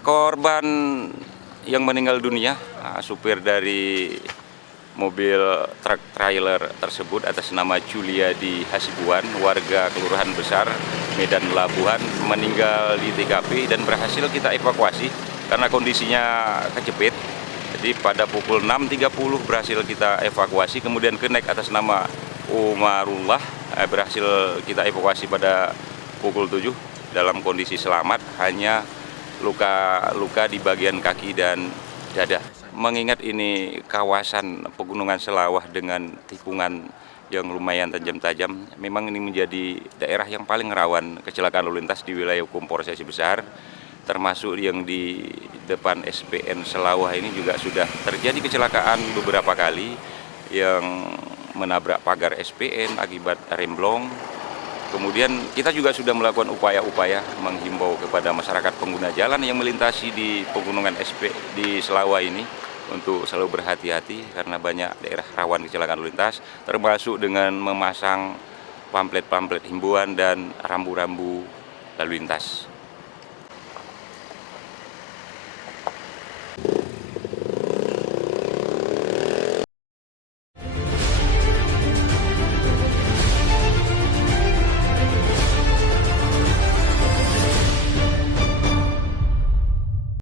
Korban yang meninggal dunia, supir dari mobil truk trailer tersebut atas nama Juliadi Hasibuan, warga Kelurahan Besar, Medan Labuhan, meninggal di TKP dan berhasil kita evakuasi karena kondisinya kejepit. Jadi pada pukul 6.30 berhasil kita evakuasi, kemudian kenaik atas nama Umarullah, berhasil kita evakuasi pada pukul 7 dalam kondisi selamat, hanya luka di bagian kaki dan dada. Mengingat ini kawasan pegunungan Selawah dengan tikungan yang lumayan tajam-tajam, memang ini menjadi daerah yang paling rawan kecelakaan lalu lintas di wilayah hukum Polres Besar, termasuk yang di depan SPN Selawah ini juga sudah terjadi kecelakaan beberapa kali yang menabrak pagar SPN akibat remblong. Kemudian kita juga sudah melakukan upaya-upaya menghimbau kepada masyarakat pengguna jalan yang melintasi di pegunungan di Selawah ini untuk selalu berhati-hati karena banyak daerah rawan kecelakaan lalu lintas, termasuk dengan memasang pamflet-pamflet himbauan dan rambu-rambu lalu lintas.